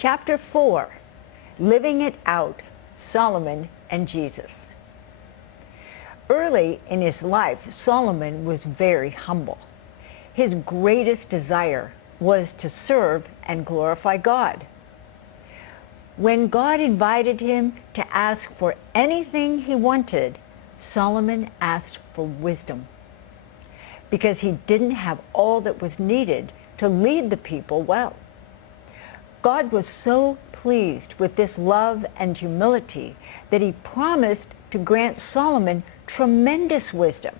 Chapter 4, Living It Out, Solomon and Jesus. Early in his life, Solomon was very humble. His greatest desire was to serve and glorify God. When God invited him to ask for anything he wanted, Solomon asked for wisdom, because he didn't have all that was needed to lead the people well. God was so pleased with this love and humility that he promised to grant Solomon tremendous wisdom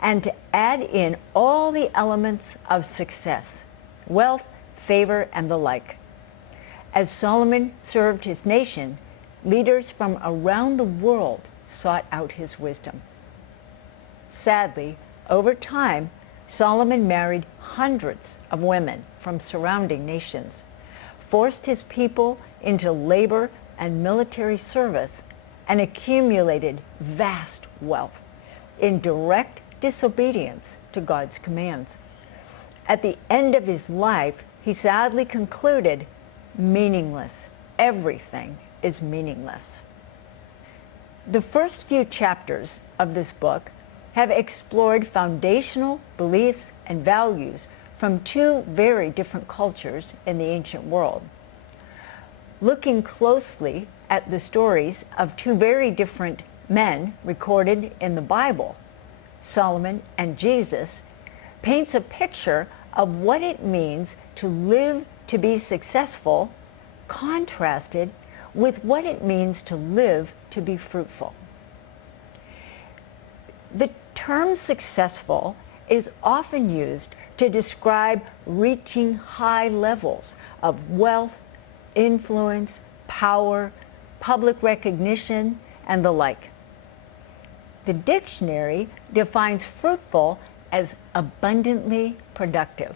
and to add in all the elements of success, wealth, favor, and the like. As Solomon served his nation, leaders from around the world sought out his wisdom. Sadly, over time, Solomon married hundreds of women from surrounding nations, forced his people into labor and military service, and accumulated vast wealth in direct disobedience to God's commands. At the end of his life, he sadly concluded, "Meaningless. Everything is meaningless." The first few chapters of this book have explored foundational beliefs and values from two very different cultures in the ancient world. Looking closely at the stories of two very different men recorded in the Bible, Solomon and Jesus, paints a picture of what it means to live to be successful, contrasted with what it means to live to be fruitful. The term successful is often used to describe reaching high levels of wealth, influence, power, public recognition, and the like. The dictionary defines fruitful as abundantly productive.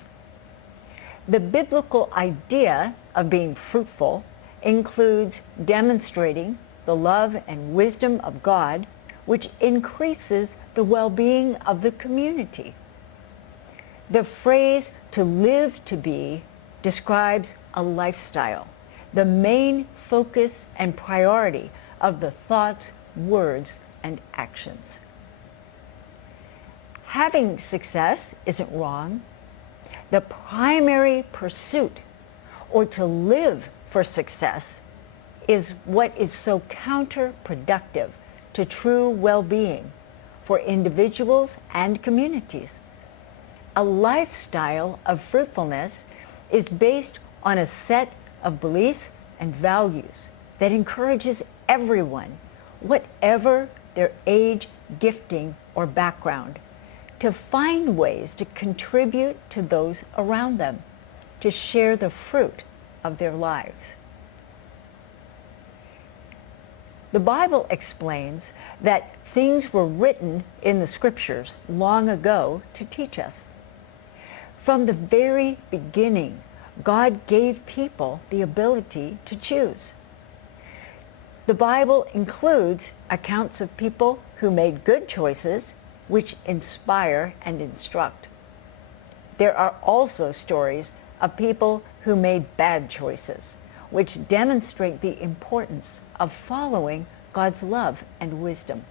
The biblical idea of being fruitful includes demonstrating the love and wisdom of God, which increases the well-being of the community. The phrase "to live to be" describes a lifestyle, the main focus and priority of the thoughts, words, and actions. Having success isn't wrong. The primary pursuit, or to live for success, is what is so counterproductive to true well-being for individuals and communities. A lifestyle of fruitfulness is based on a set of beliefs and values that encourages everyone, whatever their age, gifting, or background, to find ways to contribute to those around them, to share the fruit of their lives. The Bible explains that things were written in the scriptures long ago to teach us. From the very beginning, God gave people the ability to choose. The Bible includes accounts of people who made good choices, which inspire and instruct. There are also stories of people who made bad choices, which demonstrate the importance of following God's love and wisdom.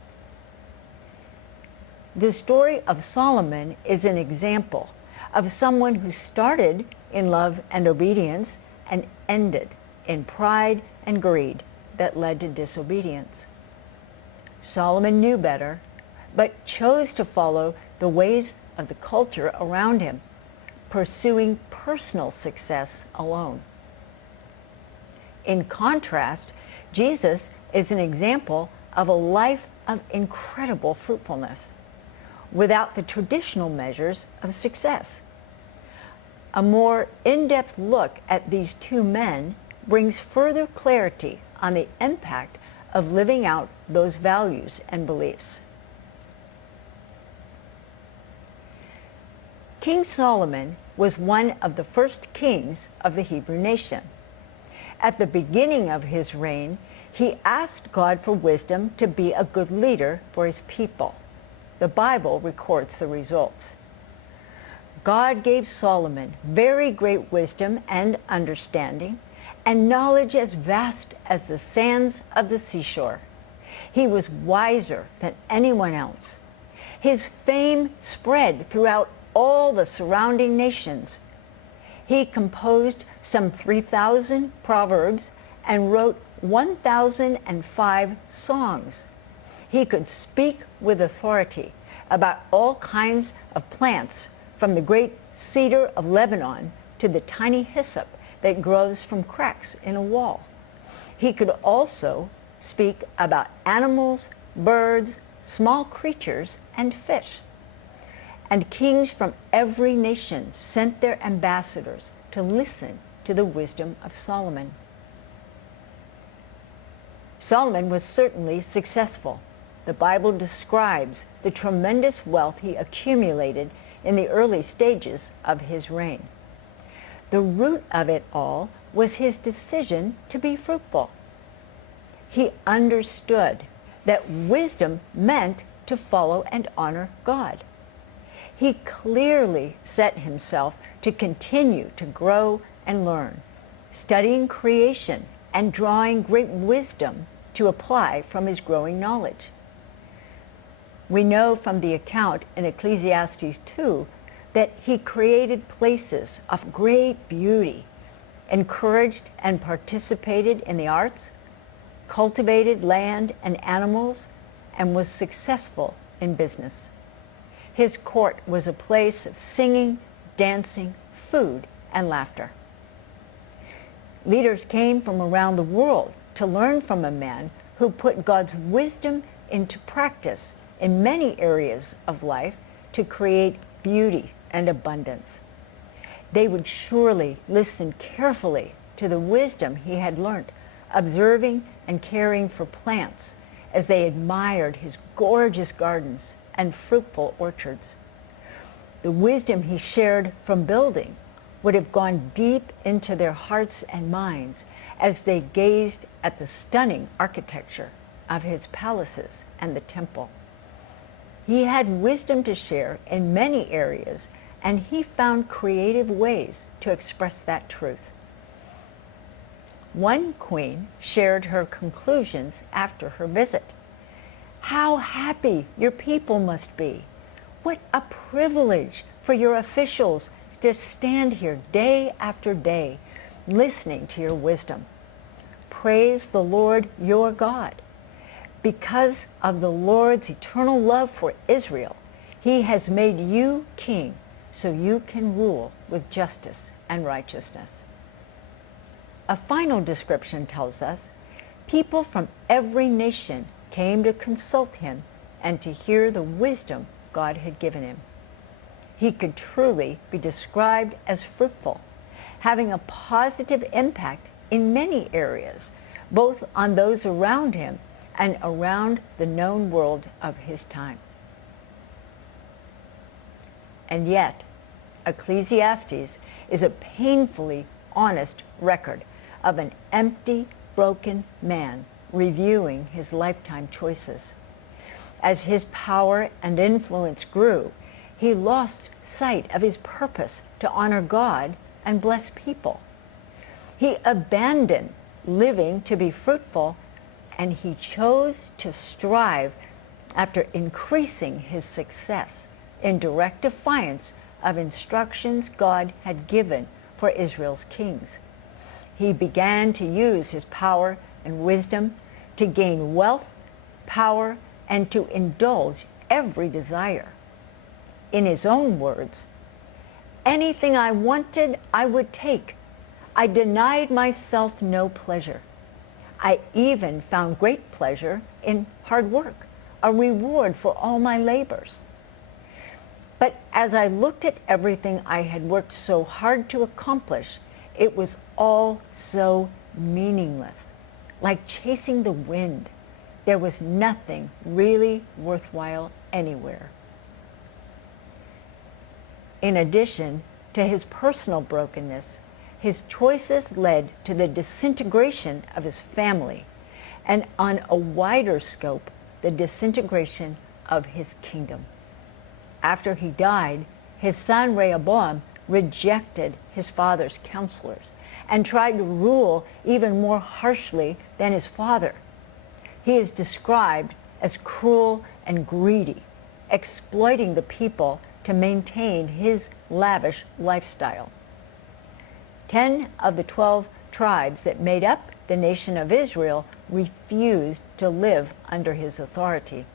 The story of Solomon is an example of someone who started in love and obedience and ended in pride and greed that led to disobedience. Solomon knew better, but chose to follow the ways of the culture around him, pursuing personal success alone. In contrast, Jesus is an example of a life of incredible fruitfulness, without the traditional measures of success. A more in-depth look at these two men brings further clarity on the impact of living out those values and beliefs. King Solomon was one of the first kings of the Hebrew nation. At the beginning of his reign, he asked God for wisdom to be a good leader for his people. The Bible records the results. God gave Solomon very great wisdom and understanding, and knowledge as vast as the sands of the seashore. He was wiser than anyone else. His fame spread throughout all the surrounding nations. He composed some 3,000 proverbs and wrote 1,005 songs. He could speak with authority about all kinds of plants, from the great cedar of Lebanon to the tiny hyssop that grows from cracks in a wall. He could also speak about animals, birds, small creatures, and fish. And kings from every nation sent their ambassadors to listen to the wisdom of Solomon. Solomon was certainly successful. The Bible describes the tremendous wealth he accumulated in the early stages of his reign. The root of it all was his decision to be fruitful. He understood that wisdom meant to follow and honor God. He clearly set himself to continue to grow and learn, studying creation and drawing great wisdom to apply from his growing knowledge. We know from the account in Ecclesiastes 2 that he created places of great beauty, encouraged and participated in the arts, cultivated land and animals, and was successful in business. His court was a place of singing, dancing, food, and laughter. Leaders came from around the world to learn from a man who put God's wisdom into practice in many areas of life to create beauty and abundance. They would surely listen carefully to the wisdom he had learned, observing and caring for plants as they admired his gorgeous gardens and fruitful orchards. The wisdom he shared from building would have gone deep into their hearts and minds as they gazed at the stunning architecture of his palaces and the temple. He had wisdom to share in many areas, and he found creative ways to express that truth. One queen shared her conclusions after her visit. "How happy your people must be! What a privilege for your officials to stand here day after day, listening to your wisdom. Praise the Lord your God. Because of the Lord's eternal love for Israel, he has made you king so you can rule with justice and righteousness." A final description tells us, people from every nation came to consult him and to hear the wisdom God had given him. He could truly be described as fruitful, having a positive impact in many areas, both on those around him and around the known world of his time. And yet, Ecclesiastes is a painfully honest record of an empty, broken man reviewing his lifetime choices. As his power and influence grew, he lost sight of his purpose to honor God and bless people. He abandoned living to be fruitful, and he chose to strive after increasing his success in direct defiance of instructions God had given for Israel's kings. He began to use his power and wisdom to gain wealth, power, and to indulge every desire. In his own words, "Anything I wanted, I would take. I denied myself no pleasure. I even found great pleasure in hard work, a reward for all my labors. But as I looked at everything I had worked so hard to accomplish, it was all so meaningless, like chasing the wind. There was nothing really worthwhile anywhere." In addition to his personal brokenness, his choices led to the disintegration of his family, and on a wider scope, the disintegration of his kingdom. After he died, his son Rehoboam rejected his father's counselors and tried to rule even more harshly than his father. He is described as cruel and greedy, exploiting the people to maintain his lavish lifestyle. 10 of the 12 tribes that made up the nation of Israel refused to live under his authority.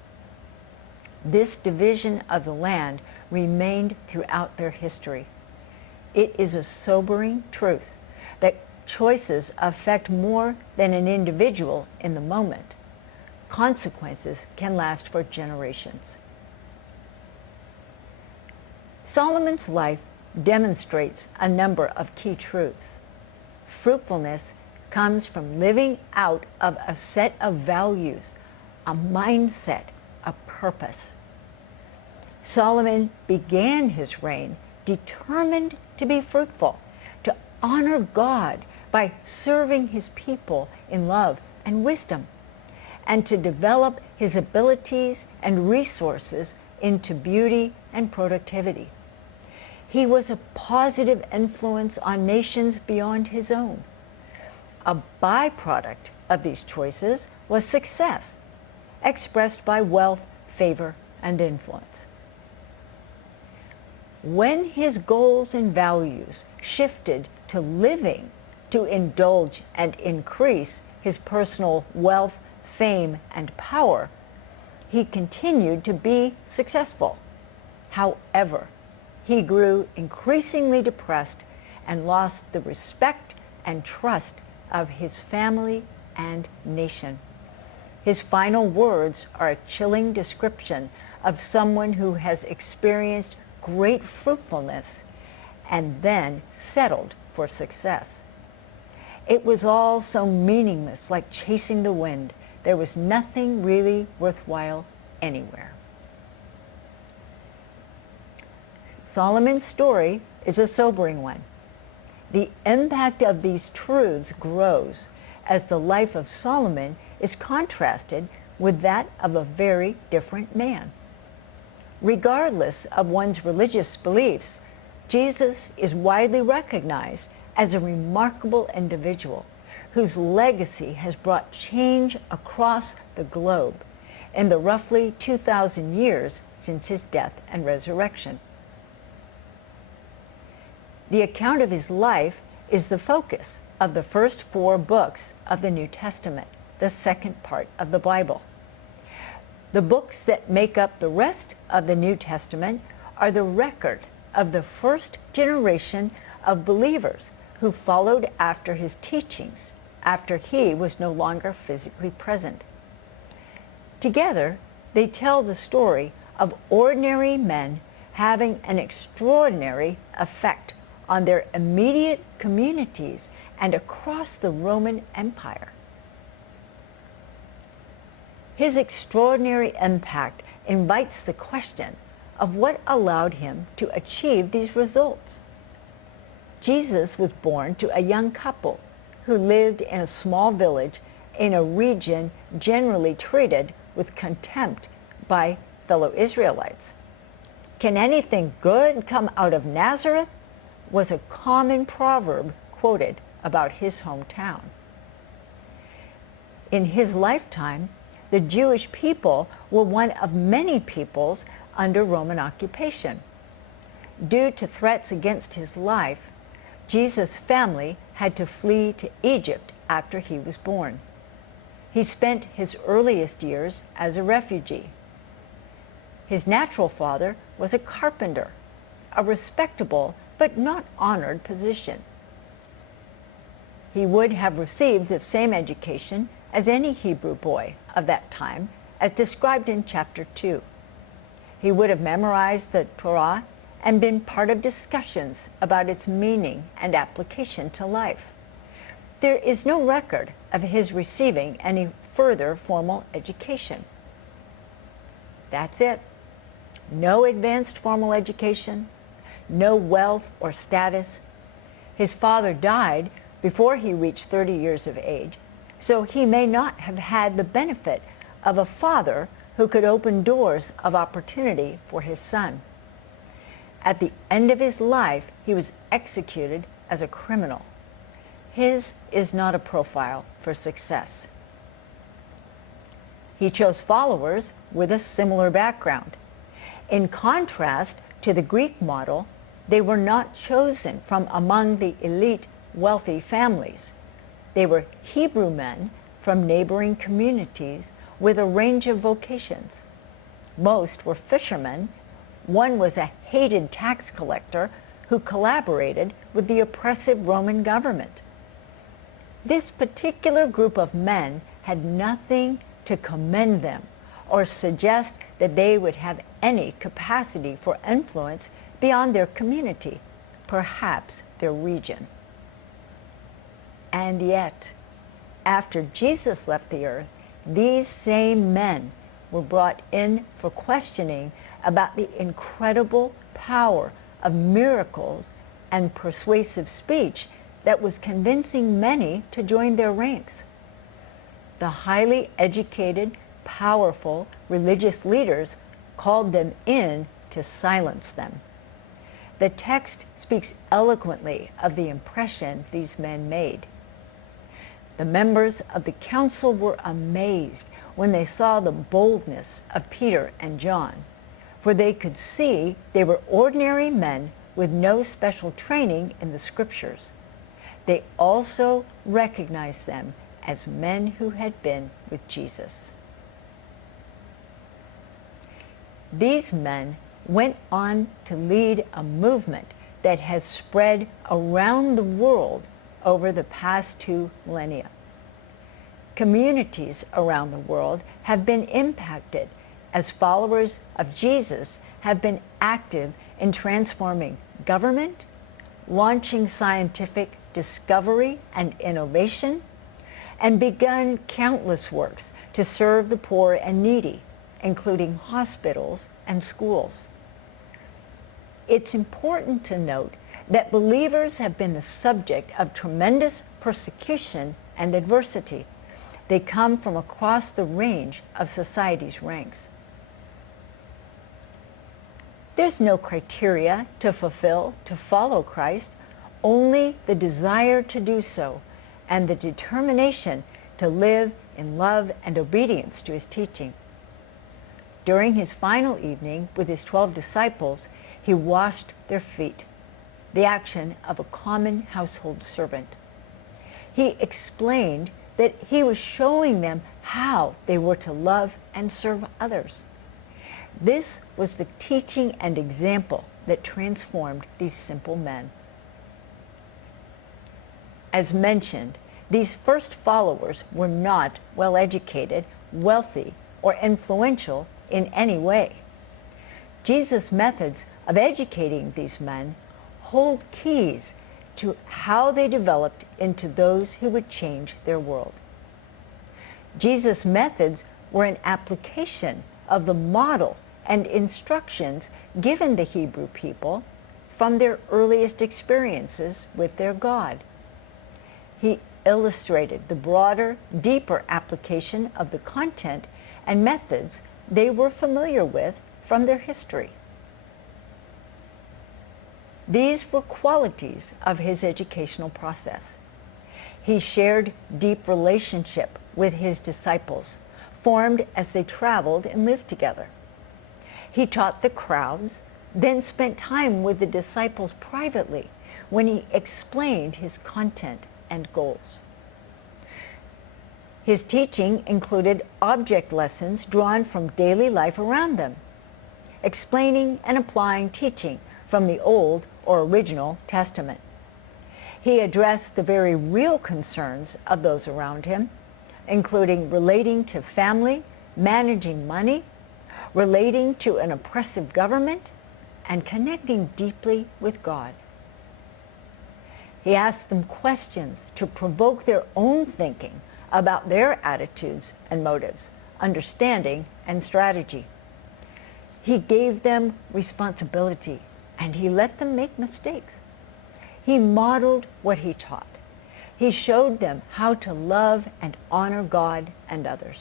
This division of the land remained throughout their history. It is a sobering truth that choices affect more than an individual in the moment. Consequences can last for generations. Solomon's life demonstrates a number of key truths. Fruitfulness comes from living out of a set of values, a mindset, a purpose. Solomon began his reign determined to be fruitful, to honor God by serving his people in love and wisdom, and to develop his abilities and resources into beauty and productivity. He was a positive influence on nations beyond his own. A byproduct of these choices was success, expressed by wealth, favor, and influence. When his goals and values shifted to living to indulge and increase his personal wealth, fame, and power, he continued to be successful. However, he grew increasingly depressed and lost the respect and trust of his family and nation. His final words are a chilling description of someone who has experienced great fruitfulness and then settled for success. It was all so meaningless, like chasing the wind. There was nothing really worthwhile anywhere. Solomon's story is a sobering one. The impact of these truths grows as the life of Solomon is contrasted with that of a very different man. Regardless of one's religious beliefs, Jesus is widely recognized as a remarkable individual whose legacy has brought change across the globe in the roughly 2,000 years since his death and resurrection. The account of his life is the focus of the first 4 books of the New Testament, the second part of the Bible. The books that make up the rest of the New Testament are the record of the first generation of believers who followed after his teachings after he was no longer physically present. Together, they tell the story of ordinary men having an extraordinary effect on their immediate communities and across the Roman Empire. His extraordinary impact invites the question of what allowed him to achieve these results. Jesus was born to a young couple who lived in a small village in a region generally treated with contempt by fellow Israelites. "Can anything good come out of Nazareth?" was a common proverb quoted about his hometown. In his lifetime, the Jewish people were one of many peoples under Roman occupation. Due to threats against his life, Jesus' family had to flee to Egypt after he was born. He spent his earliest years as a refugee. His natural father was a carpenter, a respectable but not honored position. He would have received the same education as any Hebrew boy of that time, as described in chapter 2. He would have memorized the Torah and been part of discussions about its meaning and application to life. There is no record of his receiving any further formal education. That's it. No advanced formal education, no wealth or status. His father died before he reached 30 years of age, so he may not have had the benefit of a father who could open doors of opportunity for his son. At the end of his life, he was executed as a criminal. His is not a profile for success. He chose followers with a similar background. In contrast to the Greek model, they were not chosen from among the elite wealthy families. They were Hebrew men from neighboring communities with a range of vocations. Most were fishermen. One was a hated tax collector who collaborated with the oppressive Roman government. This particular group of men had nothing to commend them or suggest that they would have any capacity for influence beyond their community, perhaps their region. And yet, after Jesus left the earth, these same men were brought in for questioning about the incredible power of miracles and persuasive speech that was convincing many to join their ranks. The highly educated, powerful religious leaders called them in to silence them. The text speaks eloquently of the impression these men made. The members of the council were amazed when they saw the boldness of Peter and John, for they could see they were ordinary men with no special training in the scriptures. They also recognized them as men who had been with Jesus. These men went on to lead a movement that has spread around the world over the past 2 millennia. Communities around the world have been impacted as followers of Jesus have been active in transforming government, launching scientific discovery and innovation, and begun countless works to serve the poor and needy, including hospitals and schools. It's important to note that believers have been the subject of tremendous persecution and adversity. They come from across the range of society's ranks. There's no criteria to fulfill to follow Christ, only the desire to do so and the determination to live in love and obedience to his teaching. During his final evening with his 12 disciples, he washed their feet, the action of a common household servant. He explained that he was showing them how they were to love and serve others. This was the teaching and example that transformed these simple men. As mentioned, these first followers were not well-educated, wealthy, or influential in any way. Jesus' methods of educating these men hold keys to how they developed into those who would change their world. Jesus' methods were an application of the model and instructions given the Hebrew people from their earliest experiences with their God. He illustrated the broader, deeper application of the content and methods they were familiar with from their history. These were qualities of his educational process. He shared deep relationship with his disciples, formed as they traveled and lived together. He taught the crowds, then spent time with the disciples privately when he explained his content and goals. His teaching included object lessons drawn from daily life around them, explaining and applying teaching from the Old or Original Testament. He addressed the very real concerns of those around him, including relating to family, managing money, relating to an oppressive government, and connecting deeply with God. He asked them questions to provoke their own thinking about their attitudes and motives, understanding and strategy. He gave them responsibility, and he let them make mistakes. He modeled what he taught. He showed them how to love and honor God and others.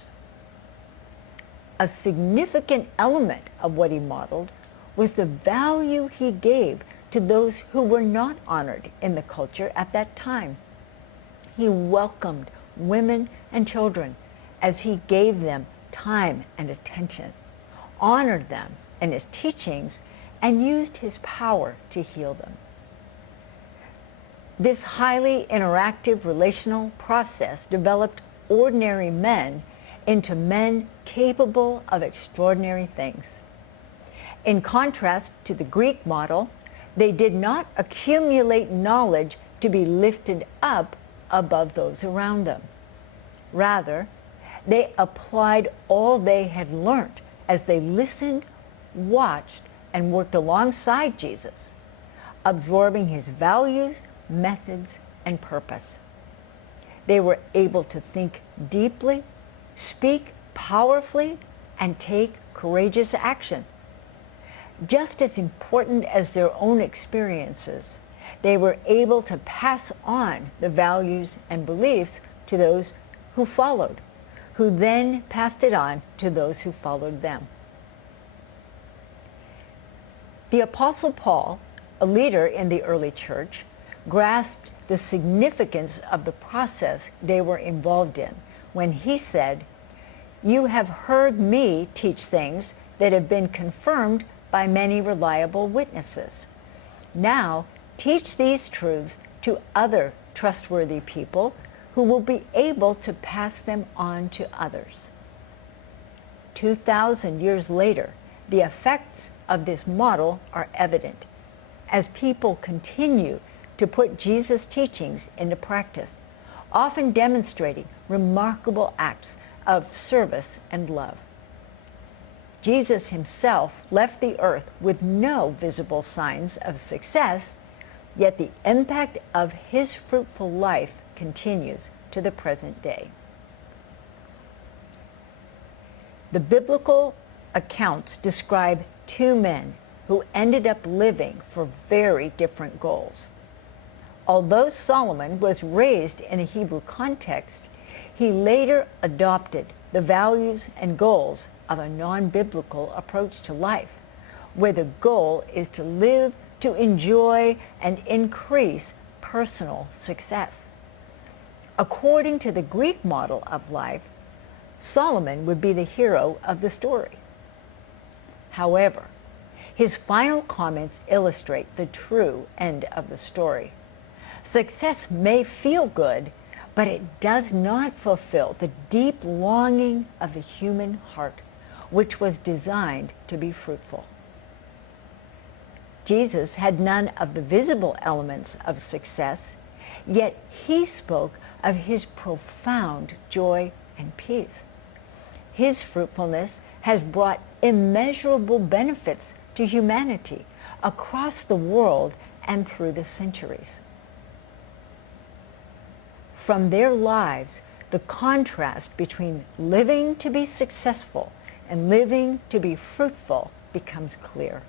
A significant element of what he modeled was the value he gave to those who were not honored in the culture at that time. He welcomed women and children as he gave them time and attention, honored them in his teachings, and used his power to heal them. This highly interactive relational process developed ordinary men into men capable of extraordinary things. In contrast to the Greek model, they did not accumulate knowledge to be lifted up above those around them. Rather, they applied all they had learned as they listened, watched, and worked alongside Jesus, absorbing his values, methods, and purpose. They were able to think deeply, speak powerfully, and take courageous action. Just as important as their own experiences, they were able to pass on the values and beliefs to those who followed, who then passed it on to those who followed them. The Apostle Paul, a leader in the early church, grasped the significance of the process they were involved in when he said, "You have heard me teach things that have been confirmed by many reliable witnesses. Now, teach these truths to other trustworthy people who will be able to pass them on to others." 2,000 years later, the effects of this model are evident as people continue to put Jesus' teachings into practice, often demonstrating remarkable acts of service and love. Jesus himself left the earth with no visible signs of success, yet the impact of his fruitful life continues to the present day. The biblical accounts describe two men who ended up living for very different goals. Although Solomon was raised in a Hebrew context, he later adopted the values and goals of a non-biblical approach to life, where the goal is to live to enjoy and increase personal success. According to the Greek model of life, Solomon would be the hero of the story. However, his final comments illustrate the true end of the story. Success may feel good, but it does not fulfill the deep longing of the human heart, which was designed to be fruitful. Jesus had none of the visible elements of success, yet he spoke of his profound joy and peace. His fruitfulness has brought immeasurable benefits to humanity across the world and through the centuries. From their lives, the contrast between living to be successful and living to be fruitful becomes clear.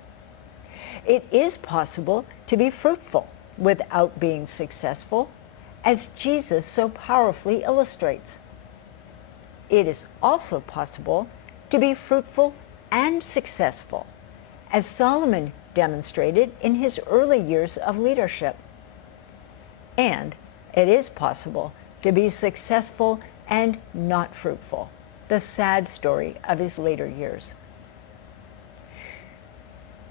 It is possible to be fruitful without being successful, as Jesus so powerfully illustrates. It is also possible to be fruitful and successful, as Solomon demonstrated in his early years of leadership. And it is possible to be successful and not fruitful, the sad story of his later years.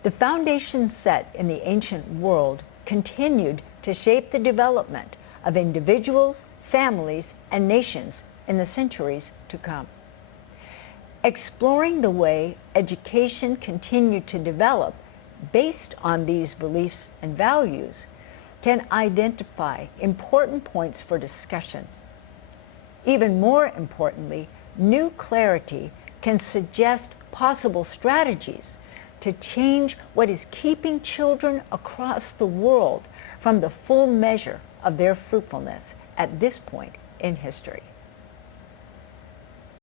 The foundation set in the ancient world continued to shape the development of individuals, families, and nations in the centuries to come. Exploring the way education continued to develop based on these beliefs and values can identify important points for discussion. Even more importantly, new clarity can suggest possible strategies to change what is keeping children across the world from the full measure of their fruitfulness at this point in history.